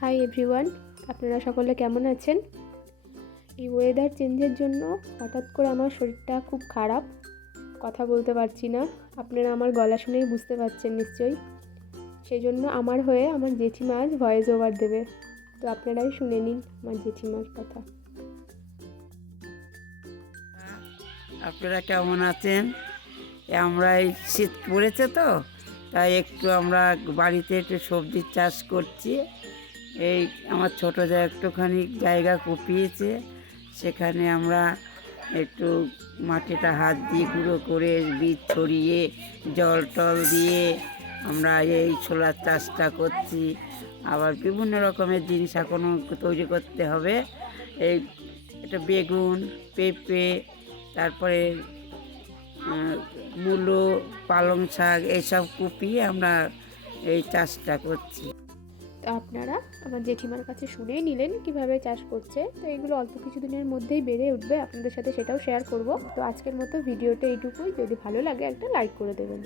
Hi everyone, আপনারা সকলে কেমন আছেন? এই ওয়েদার চেঞ্জের জন্য হঠাৎ করে আমার শরীরটা খুব খারাপ, কথা বলতে পারছি না। আপনারা আমার গলা শুনেই বুঝতে পারছেন নিশ্চয়ই। সেই জন্য আমার হয়ে আমার জেঠিমা আজ ভয়েস ওভার দেবে, তো আপনারাই শুনে নিন আমার জেঠিমার কথা। আপনারা কেমন আছেন? আমরা এই শীত পড়েছে তো, তাই একটু আমরা বাড়িতে একটু সবজির চাষ করছি। এই আমার ছোটো যা একটুখানি জায়গা কুপিয়েছে, সেখানে আমরা একটু মাটিটা হাত দিয়ে গুঁড়ো করে বীজ ছড়িয়ে জল টল দিয়ে আমরা এই ছোলার চাষটা করছি। আবার বিভিন্ন রকমের জিনিস এখনও তৈরি করতে হবে। এই এটা বেগুন, পেঁপে, তারপরে মূলো, পালং শাক এইসব কুপিয়ে আমরা এই চাষটা করছি। তো আপনারা আমার জেঠিমার কাছে শুনেই নিলেন কিভাবে চাষ করছে। তো এগুলো অল্প কিছুদিনের মধ্যেই বেড়ে উঠবে, আপনাদের সাথে সেটাও শেয়ার করব। তো আজকের মতো ভিডিওটা এইটুকুই। যদি ভালো লাগে একটা লাইক করে দেবেন।